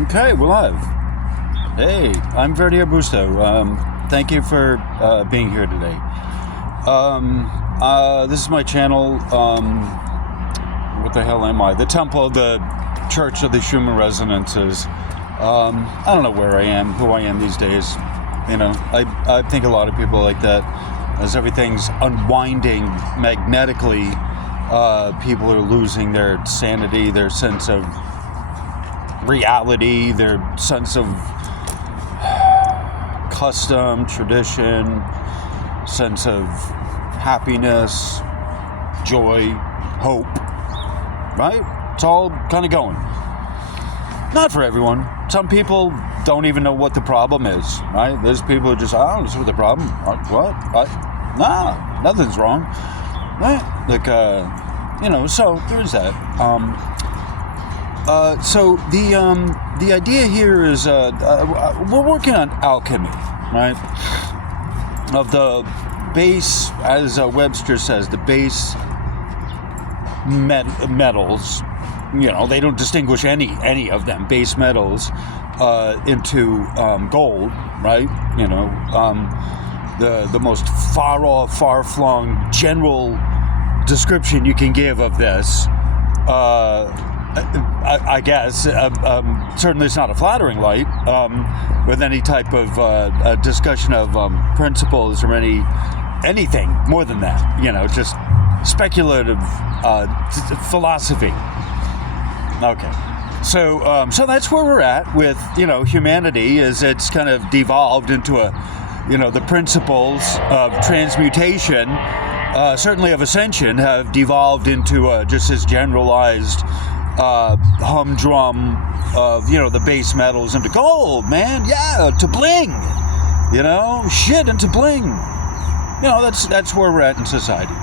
Okay, we're live. Hey, I'm Verdi Augusto. Thank you for being here today. This is my channel. What the hell am I? The Temple, the Church of the Human Resonances. I don't know where I am, who I am these days. You know, I think a lot of people like that. As everything's unwinding magnetically, people are losing their sanity, their sense of reality, their sense of custom, tradition, sense of happiness, joy, hope, right? It's all kind of going. Not for everyone. Some people don't even know what the problem is, right? There's people who just, I don't know what the problem. What? Nah, nothing's wrong. Right? Like, so there's that. So the idea here is we're working on alchemy, right? Of the base, as Webster says, the base metals. You know, they don't distinguish any of them, base metals, into gold, right? You know, the most far-off, far-flung general description you can give of this, I guess, certainly it's not a flattering light, with any type of discussion of principles or anything more than that, you know, just speculative philosophy. Okay, so that's where we're at with, you know, humanity, as it's kind of devolved into the principles of transmutation, certainly of ascension, have devolved into just this generalized humdrum of, the base metals into gold, man, yeah, to bling, shit into bling. That's where we're at in society.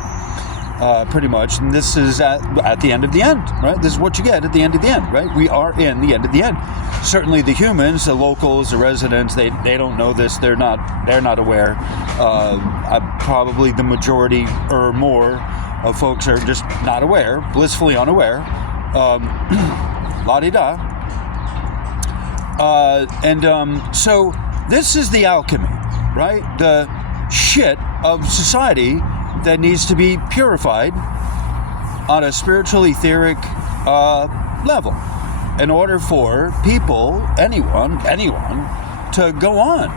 Pretty much, and this is at the end of the end, right? This is what you get at the end of the end, right? We are in the end of the end. Certainly, the humans, the locals, the residents, they don't know this. They're not aware. Probably the majority or more of folks are just not aware, blissfully unaware. La-di-da. So this is the alchemy, right? The shit of society that needs to be purified on a spiritual etheric level in order for people, anyone to go on,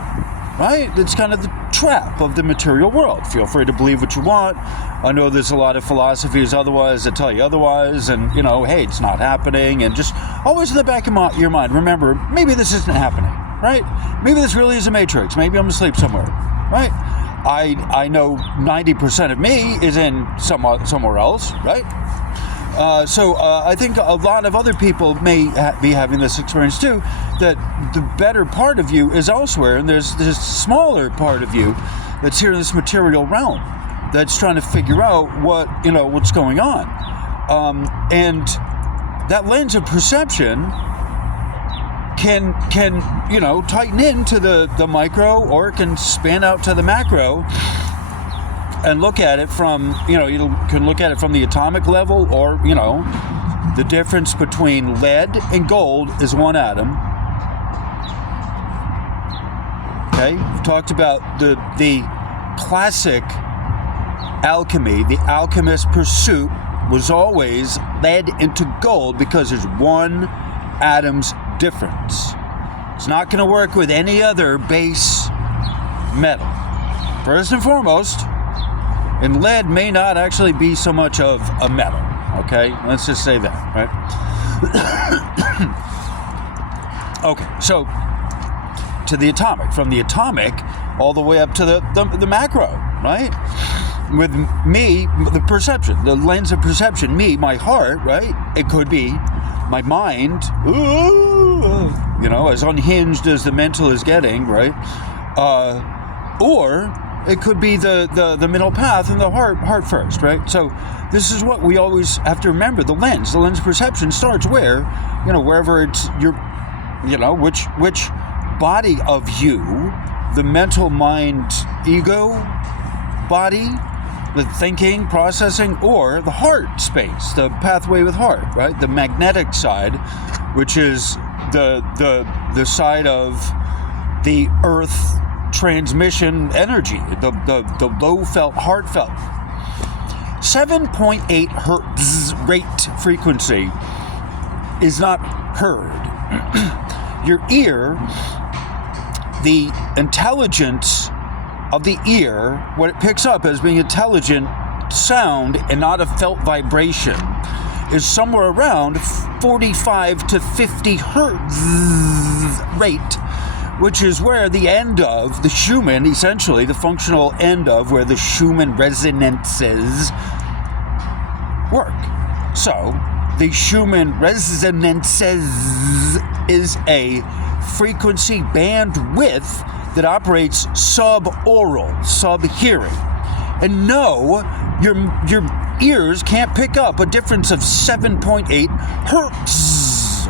right? It's kind of the trap of the material world. Feel free to believe what you want. I know there's a lot of philosophies otherwise that tell you otherwise, and hey, it's not happening, and just always in the back of your mind, remember, maybe this isn't happening, right? Maybe this really is a matrix. Maybe I'm asleep somewhere, right? I know 90% of me is in somewhere else, right? So I think a lot of other people may be having this experience too, that the better part of you is elsewhere, and there's this smaller part of you that's here in this material realm that's trying to figure out what's going on. And that lens of perception can tighten into the micro, or it can span out to the macro and look at it from, you can look at it from the atomic level, or, the difference between lead and gold is one atom. Okay, we've talked about the classic alchemy. The alchemist's pursuit was always lead into gold because there's one atom's difference. It's not going to work with any other base metal. First and foremost, and lead may not actually be so much of a metal. Okay, let's just say that, right? Okay, so to the atomic, from the atomic all the way up to the macro, right? With me, the perception, the lens of perception, me, my heart, right? It could be my mind, as unhinged as the mental is getting, right? Or it could be the middle path and the heart first, right? So this is what we always have to remember. The lens perception starts where, wherever it's which body of you, the mental mind ego body, the thinking, processing, or the heart space, the pathway with heart, right? The magnetic side, which is the side of the earth transmission energy, the low felt, heartfelt. 7.8 hertz rate frequency is not heard. Your ear, the intelligence of the ear, what it picks up as being intelligent sound and not a felt vibration, is somewhere around 45 to 50 hertz rate, which is where the end of the Schumann, essentially the functional end of where the Schumann resonances work. So, the Schumann resonances is a frequency bandwidth that operates sub-aural, sub-hearing. And no, your ears can't pick up a difference of 7.8 hertz.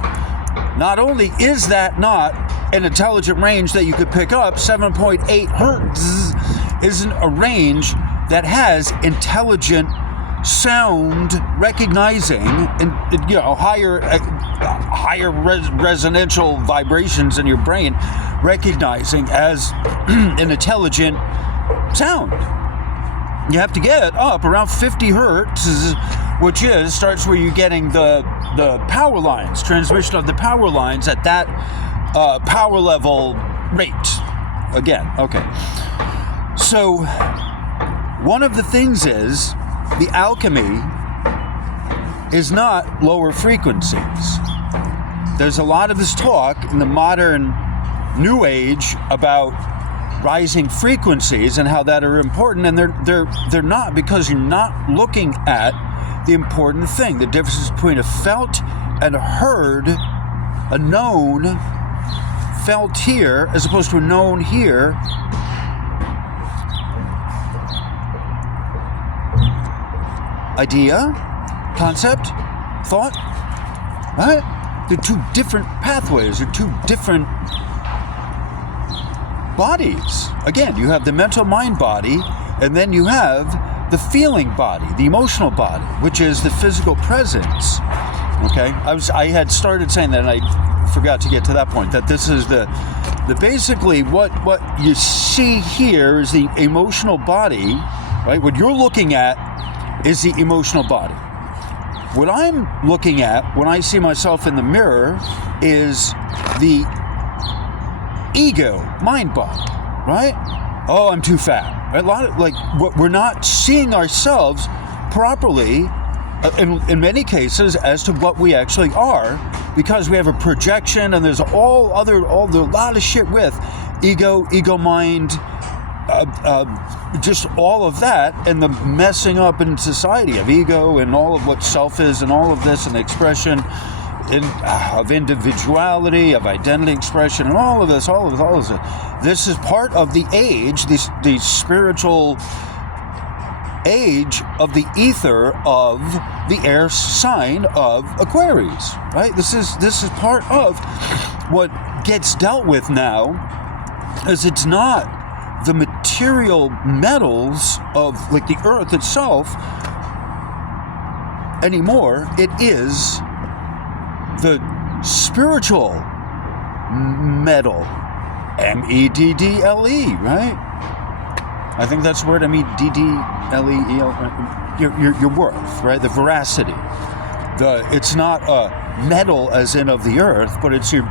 Not only is that not an intelligent range that you could pick up, 7.8 hertz isn't a range that has intelligent sound recognizing and higher resonantial vibrations in your brain recognizing as an intelligent sound. You have to get up around 50 hertz, which starts where you're getting the power lines, transmission of the power lines at that power level rate. Again, okay. So one of the things is the alchemy is not lower frequencies. There's a lot of this talk in the modern new age about rising frequencies and how that are important, and they're not, because you're not looking at the important thing, the difference between a felt and a heard, a known felt here as opposed to a known here. Idea, concept, thought, right? They're two different pathways, they're two different bodies. Again, you have the mental mind body, and then you have the feeling body, the emotional body, which is the physical presence. Okay, I had started saying that, and I forgot to get to that point. That this is the basically what you see here is the emotional body, right? What you're looking at is the emotional body. What I'm looking at when I see myself in the mirror is the ego, mind body, right? Oh, I'm too fat. A lot of we're not seeing ourselves properly in many cases as to what we actually are, because we have a projection, and there's a lot of shit with ego mind, just all of that, and the messing up in society of ego and all of what self is and all of this, and the expression of individuality, of identity expression, and all of this. This is part of the age, the spiritual age of the ether of the air sign of Aquarius, right? This is part of what gets dealt with now, as it's not the material metals of like the earth itself anymore. It is the spiritual meddle, meddle, right? I think that's the word, meddle, your worth, right? The veracity. It's not a metal as in of the earth, but it's your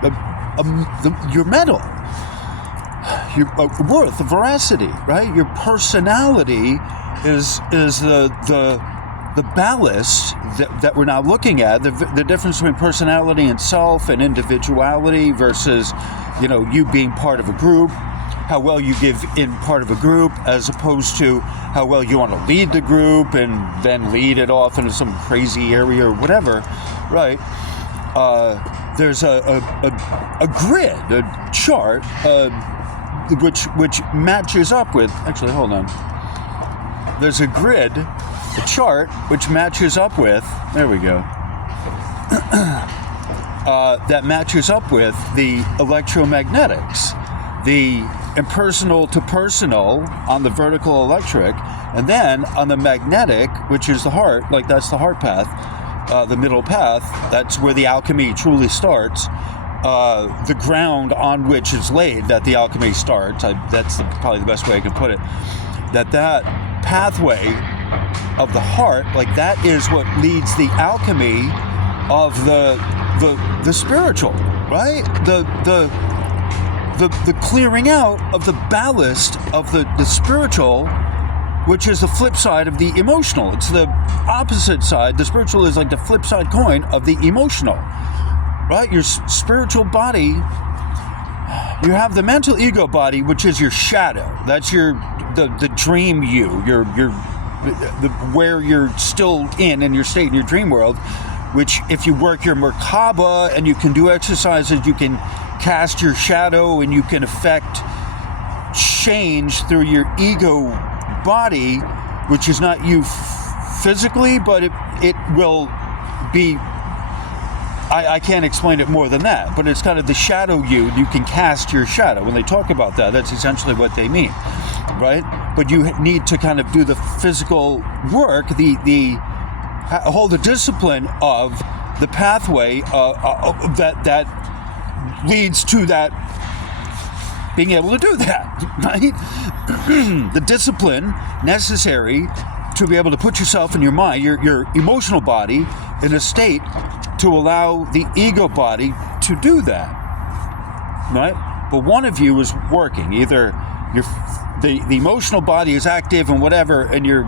metal, your worth, the veracity, right? Your personality is the ballast that we're now looking at, the difference between personality and self and individuality versus, you being part of a group, how well you give in part of a group, as opposed to how well you want to lead the group and then lead it off into some crazy area or whatever, right? There's a grid, a chart, which matches up with, actually, hold on. There's a grid, a chart, which matches up with, there we go, that matches up with the electromagnetics, the impersonal to personal on the vertical electric, and then on the magnetic, which is the heart, that's the heart path, the middle path, that's where the alchemy truly starts. the ground on which it's laid that the alchemy starts. That's probably the best way I can put it. That pathway of the heart, like that is what leads the alchemy of the spiritual, right? The clearing out of the ballast of the spiritual, which is the flip side of the emotional. It's the opposite side. The spiritual is like the flip side coin of the emotional, right? Your spiritual body, you have the mental ego body, which is your shadow. That's the dream you, where you're still in your state, in your dream world, which if you work your Merkaba and you can do exercises, you can cast your shadow and you can affect change through your ego body, which is not you physically, but it will be, I can't explain it more than that, but it's kind of the shadow you can cast your shadow. When they talk about that, that's essentially what they mean, right? But you need to kind of do the physical work, hold the discipline of the pathway that leads to that, being able to do that, right? The discipline necessary to be able to put yourself in your mind, your emotional body, in a state to allow the ego body to do that, right? But one of you is working. Either the emotional body is active and whatever, and your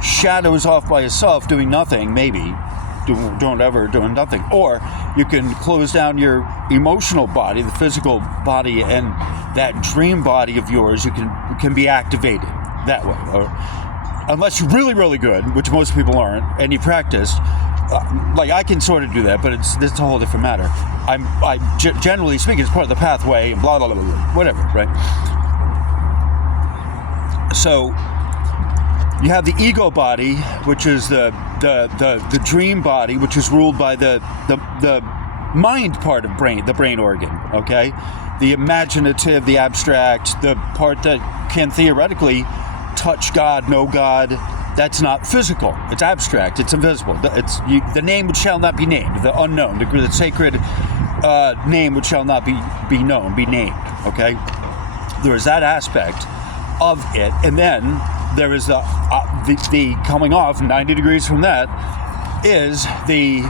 shadow is off by itself doing nothing, maybe, doing nothing. Or you can close down your emotional body, the physical body, and that dream body of yours, you can be activated that way. Or, unless you're really, really good, which most people aren't, and you practice, like I can sort of do that, but it's a whole different matter. Generally speaking, it's part of the pathway and blah, blah, blah, blah, whatever, right? So you have the ego body, which is the dream body, which is ruled by the mind part of the brain organ, okay? The imaginative, the abstract, the part that can theoretically touch God, know God. That's not physical. It's abstract. It's invisible. The name which shall not be named, the unknown, the sacred name which shall not be known, be named. Okay, there is that aspect of it, and then there is the coming off 90 degrees from that is the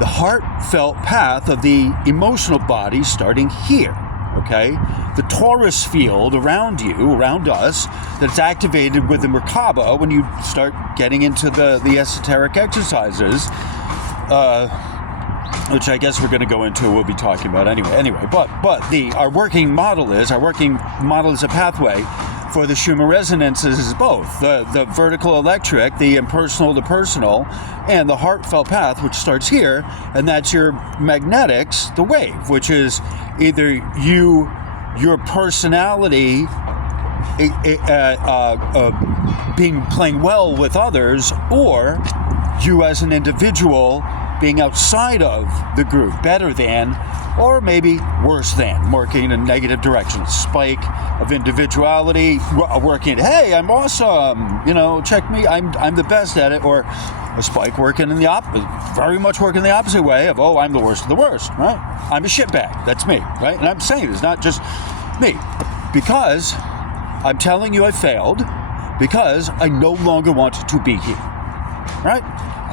heartfelt path of the emotional body starting here. Okay, the torus field around you, around us, that's activated with the Merkaba when you start getting into the esoteric exercises, which I guess we're going to go into. We'll be talking about anyway. But our working model is a pathway for the Schumann resonances is both the vertical electric, the impersonal to personal, and the heartfelt path, which starts here, and that's your magnetics, the wave, which is either your personality playing well with others, or you as an individual being outside of the group, better than, or maybe worse than, working in a negative direction. Spike of individuality, working, hey, I'm awesome, check me, I'm the best at it, or a spike working in the very much working the opposite way of, oh, I'm the worst of the worst, right? I'm a shitbag, that's me, right? And I'm saying it's not just me, because I'm telling you I failed, because I no longer want to be here, right?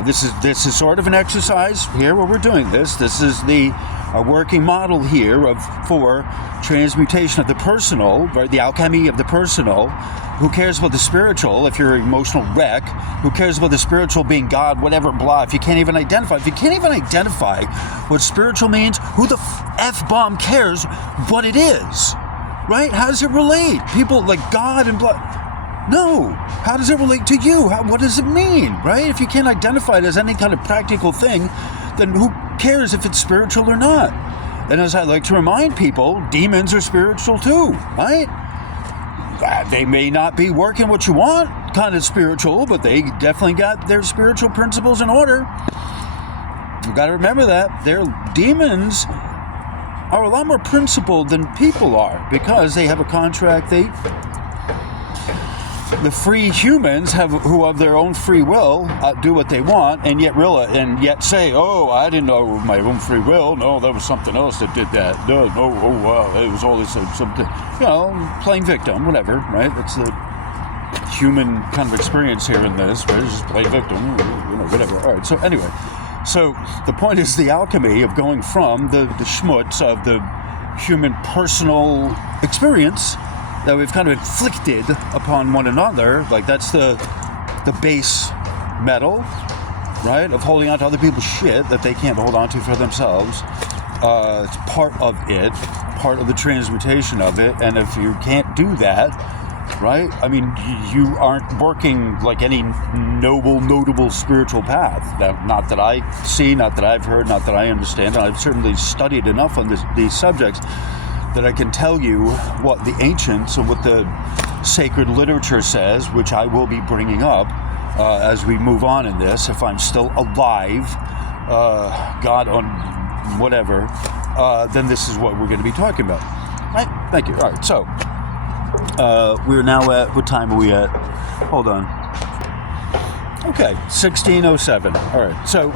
This is sort of an exercise here where we're doing this. This is a working model here for transmutation of the personal, right? The alchemy of the personal. Who cares about the spiritual if you're an emotional wreck? Who cares about the spiritual being God, whatever, blah, if you can't even identify? If you can't even identify what spiritual means, who the F-bomb cares what it is, right? How does it relate? People like God and blah. No. How does it relate to you? What does it mean, right? If you can't identify it as any kind of practical thing, then who cares if it's spiritual or not? And as I like to remind people, demons are spiritual too, right? They may not be working what you want, kind of spiritual, but they definitely got their spiritual principles in order. You've got to remember that. Their demons are a lot more principled than people are, because they have a contract. the free humans who have their own free will do what they want, and yet say, "Oh, I didn't know it was my own free will. No, there was something else that did that. No, oh wow, it was all this something." Playing victim, whatever, right? That's the human kind of experience here in this, right? It's just play victim, whatever. All right. So anyway, the point is the alchemy of going from the schmutz of the human personal experience that we've kind of inflicted upon one another, like that's the base metal, right, of holding on to other people's shit that they can't hold on to for themselves. It's part of it, part of the transmutation of it, and if you can't do that, right, I mean, you aren't working like any notable spiritual path. Not that I see, not that I've heard, not that I understand, and I've certainly studied enough on these subjects that I can tell you what the ancients and what the sacred literature says, which I will be bringing up as we move on in this, if I'm still alive, God on whatever, then this is what we're going to be talking about. Right? Thank you. All right, so we're now at, what time are we at? Hold on. Okay, 16:07. All right, so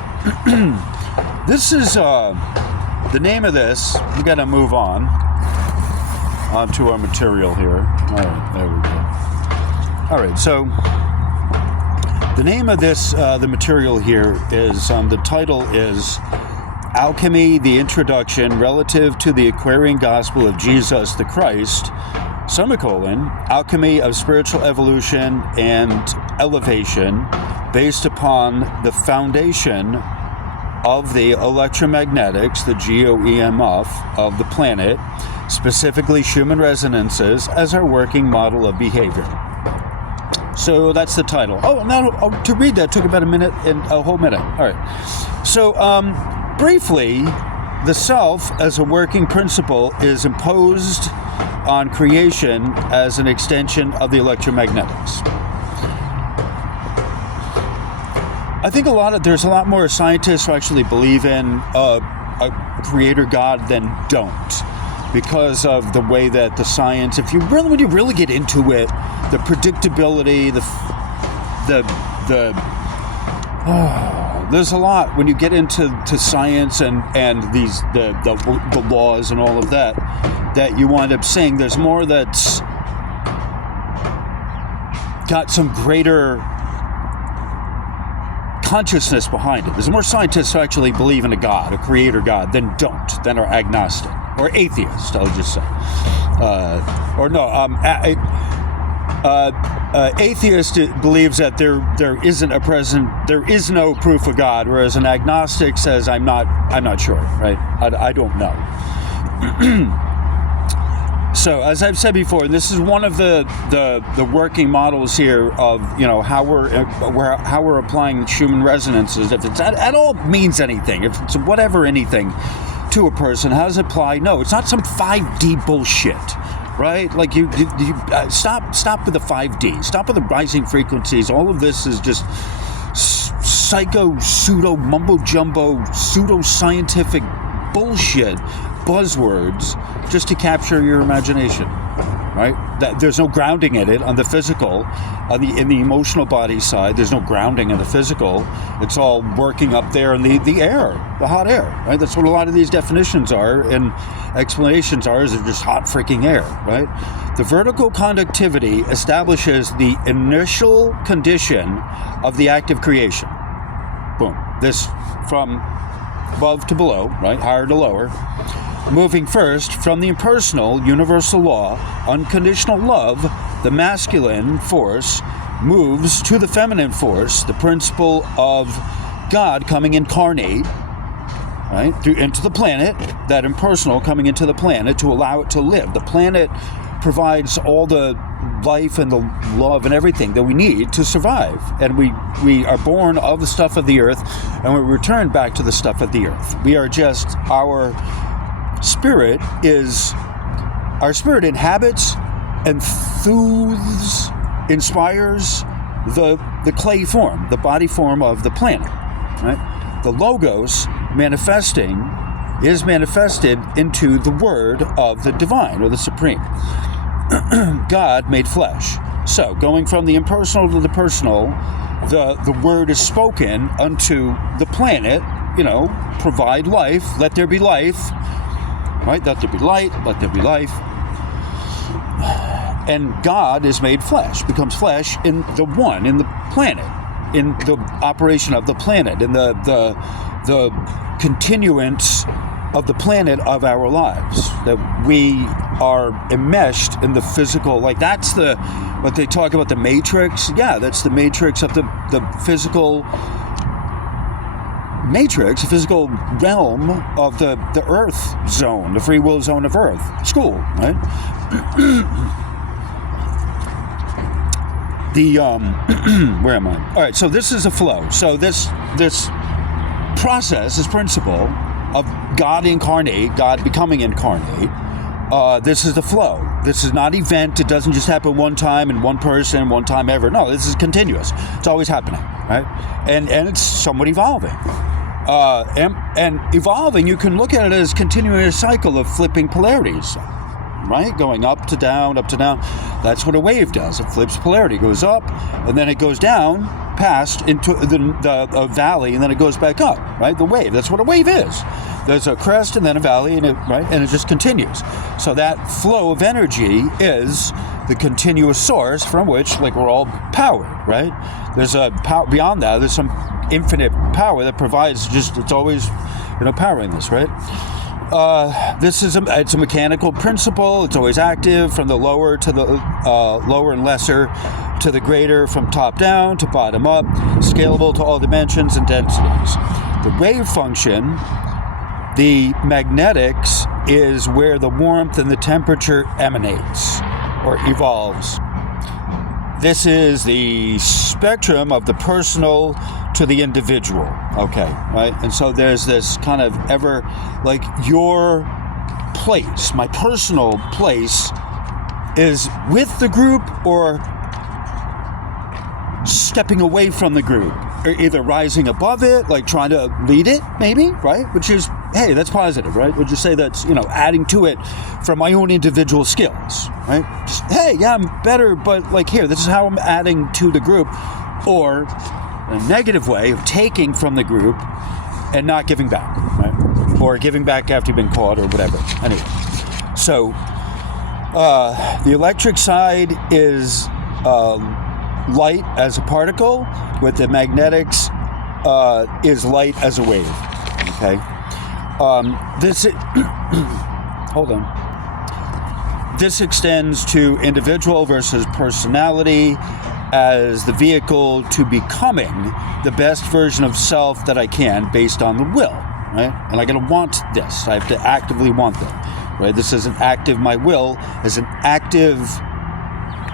this is the name of this. We got to move on to our material here. All right, there we go. All right, so the name of this, the material here is, the title is Alchemy, the Introduction Relative to the Aquarian Gospel of Jesus the Christ, Alchemy of Spiritual Evolution and Elevation, based upon the foundation of the electromagnetics, the Geo-EMF of the planet, specifically human resonances, as our working model of behavior. So that's the title. Oh, now to read that took about a whole minute. All right. So briefly, the self as a working principle is imposed on creation as an extension of the electromagnetics. I think there's a lot more scientists who actually believe in a creator God than don't, because of the way that the science, when you really get into it, the predictability, there's a lot when you get into science and the laws and all of that you wind up saying there's more that's got some greater consciousness behind it. There's more scientists who actually believe in a God, a creator God, than are agnostic or atheist, I'll just say. Atheist believes that there is no proof of God, whereas an agnostic says I'm not sure, right? I don't know. So as I've said before, and this is one of the working models here of how we're applying human resonances. If it's at all means anything, if it's anything to a person, how does it apply? No, it's not some 5D bullshit, right? Like you stop with the 5D, stop with the rising frequencies. All of this is just psycho, pseudo, mumbo jumbo, pseudo scientific bullshit buzzwords just to capture your imagination, right? There's no grounding in it on the physical, in the emotional body side. There's no grounding in the physical. It's all working up there in the air, the hot air, right? That's what a lot of these definitions are and explanations are, is they're just hot freaking air, right? The vertical conductivity establishes the initial condition of the act of creation. Boom. This from above to below, right? Higher to lower. Moving first from the impersonal universal law, unconditional love, the masculine force moves to the feminine force, the principle of God coming incarnate, right, into the planet, that impersonal coming into the planet to allow it to live. The planet provides all the life and the love and everything that we need to survive. And we are born of the stuff of the earth, and we return back to the stuff of the earth. We are just, our spirit inhabits, enthuse, inspires the clay form, the body form of the planet, right? The logos is manifested into the word of the divine or the supreme. God made flesh. So, going from the impersonal to the personal, the word is spoken unto the planet, provide life, let there be life, right? Let there be light, let there be life. And God is made flesh, becomes flesh in the one, in the planet, in the operation of the planet, in the continuance of the planet of our lives, that we are enmeshed in the physical, like that's what they talk about, the matrix. Yeah, that's the matrix of the physical matrix, the physical realm of the earth zone, the free will zone of earth, school, right? Where am I? All right, so this is a flow. So this process, this principle of God incarnate, God becoming incarnate, this is the flow. This is not event. It doesn't just happen one time and one person, one time ever. No, this is continuous. It's always happening, right? And it's somewhat evolving. And evolving, you can look at it as continuing a cycle of flipping polarities, right? Going up to down, up to down. That's what a wave does. It flips polarity. It goes up, and then it goes down, past into the valley, and then it goes back up, right? The wave. That's what a wave is. There's a crest and then a valley, and it just continues. So that flow of energy is the continuous source from which, like, we're all powered, right? There's a power beyond that. There's some infinite power that provides it's always, powering this, right? It's a mechanical principle. It's always active, from the lower to the lower and lesser to the greater, from top down to bottom up, scalable to all dimensions and densities. The wave function, the magnetics, is where the warmth and the temperature emanates or evolves. This is the spectrum of the personal to the individual, okay, right? And so there's this kind of ever, like, your place, my personal place, is with the group or stepping away from the group, or either rising above it, like trying to lead it, maybe, right? Which is, hey, that's positive, right? Would you say that's, adding to it from my own individual skills, right? Just, hey, yeah, I'm better, but like, here, this is how I'm adding to the group. Or a negative way of taking from the group and not giving back, right? Or giving back after you've been caught or whatever. Anyway, so the electric side is light as a particle, with the magnetics is light as a wave, okay? Hold on. This extends to individual versus personality as the vehicle to becoming the best version of self that I can based on the will, right? And I gotta want this. I have to actively want that, right? This is an active, my will is an active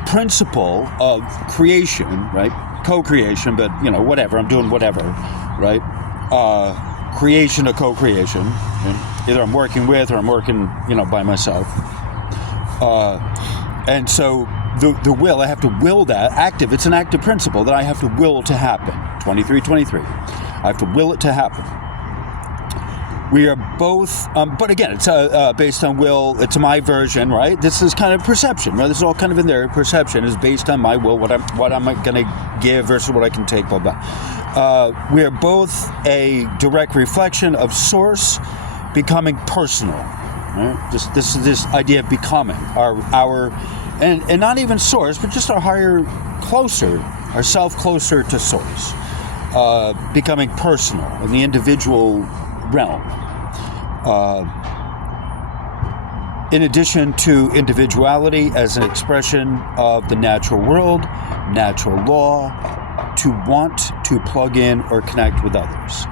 principle of creation, right? Co-creation, but, whatever. I'm doing whatever, right? Creation or co-creation. Right? Either I'm working with or I'm working, by myself. And so the will, I have to will that. Active, it's an active principle that I have to will to happen. 23. I have to will it to happen. We are both, but again, it's based on will. It's my version, right? This is kind of perception, right? This is all kind of in there. Perception is based on my will, what I'm going to give versus what I can take, blah, blah. We are both a direct reflection of source becoming personal, right? This idea of becoming our and not even source, but just our higher, closer, ourself closer to source, becoming personal in the individual realm. In addition to individuality as an expression of the natural world, natural law, to want to plug in or connect with others.